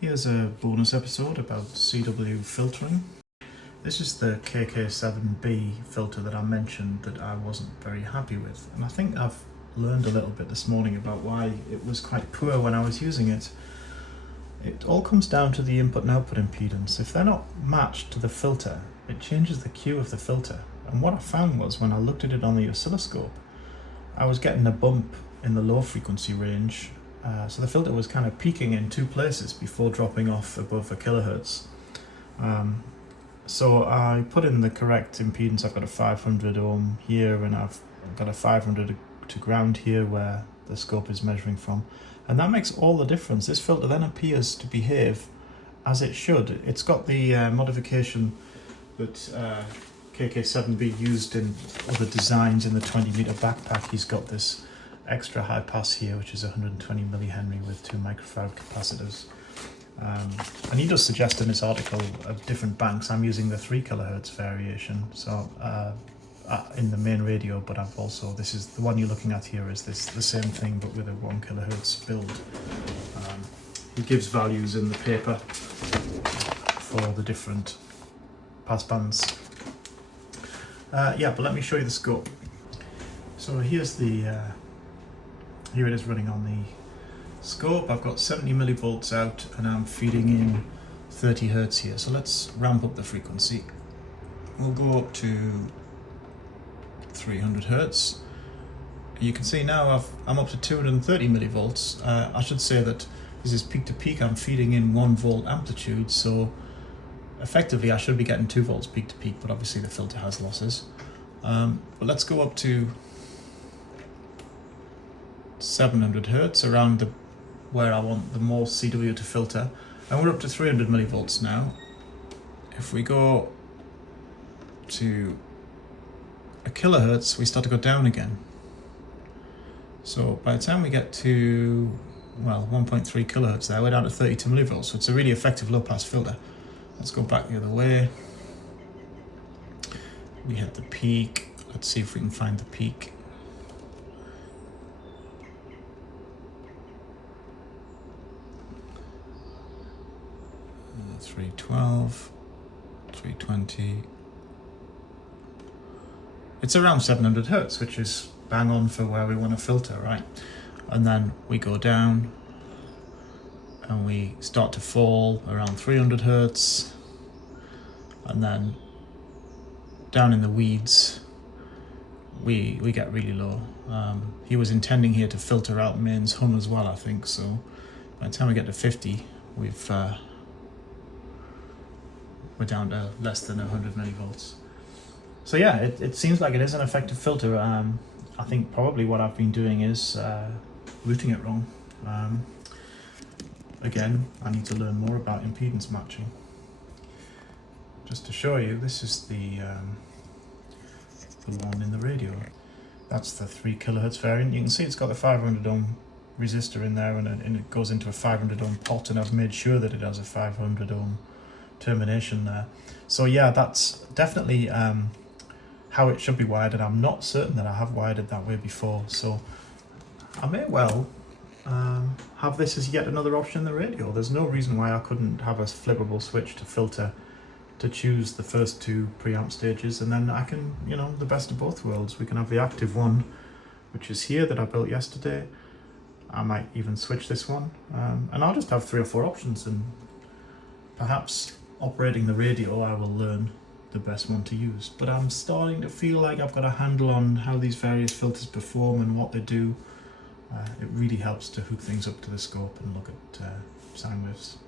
Here's a bonus episode about CW filtering. This is the KK7B filter that I mentioned that I wasn't very happy with, and I think I've learned a little bit this morning about why it was quite poor when I was using it. It all comes down to the input and output impedance. If they're not matched to the filter, it changes the Q of the filter. And what I found was when I looked at it on the oscilloscope, I was getting a bump in the low frequency range. So the filter was kind of peaking in two places before dropping off above a kilohertz. So I put in the correct impedance. I've got a 500 ohm here, and I've got a 500 to ground here where the scope is measuring from. And that makes all the difference. This filter then appears to behave as it should. It's got the modification that KK7B used in other designs in the 20-meter backpack. He's got this extra high pass here, which is 120 millihenry with 2 microfarad capacitors. And he does suggest in this article of different banks. I'm using the 3 kilohertz variation, so in the main radio, but I've also, this is the one you're looking at here, is this the same thing but with a 1 kilohertz build. He gives values in the paper for the different pass bands. Yeah, but let me show you the scope. So here's the here it is running on the scope. I've got 70 millivolts out and I'm feeding in 30 hertz here. So let's ramp up the frequency. We'll go up to 300 hertz. You can see now I'm up to 230 millivolts. I should say that this is peak to peak. I'm feeding in 1 volt amplitude, so effectively I should be getting 2 volts peak to peak, but obviously the filter has losses. But let's go up to 700 hertz, around where I want the most CW to filter, and we're up to 300 millivolts now. If we go to a kilohertz, we start to go down again. So by the time we get to, well, 1.3 kilohertz there, we're down to 32 millivolts. So it's a really effective low pass filter. Let's go back the other way. We hit the peak. Let's see if we can find the peak. 312, 320. It's around 700 hertz, which is bang on for where we want to filter, right? And then we go down and we start to fall around 300 hertz, and then down in the weeds we get really low. He was intending here to filter out mains hum as well, I think, so by the time we get to 50 we're down to less than 100 millivolts. So yeah, it seems like it is an effective filter. I think probably what I've been doing is routing it wrong. Again, I need to learn more about impedance matching. Just to show you, this is the one in the radio. That's the 3 kilohertz variant. You can see it's got the 500 ohm resistor in there, and it goes into a 500 ohm pot, and I've made sure that it has a 500 ohm termination there. So yeah, that's definitely how it should be wired, and I'm not certain that I have wired it that way before, so I may well have this as yet another option in the radio. There's no reason why I couldn't have a flippable switch to filter, to choose the first 2 preamp stages, and then I can, you know, the best of both worlds. We can have the active one, which is here, that I built yesterday. I might even switch this one, and I'll just have 3 or 4 options, and perhaps operating the radio I will learn the best one to use. But I'm starting to feel like I've got a handle on how these various filters perform and what they do. It really helps to hook things up to the scope and look at sine waves.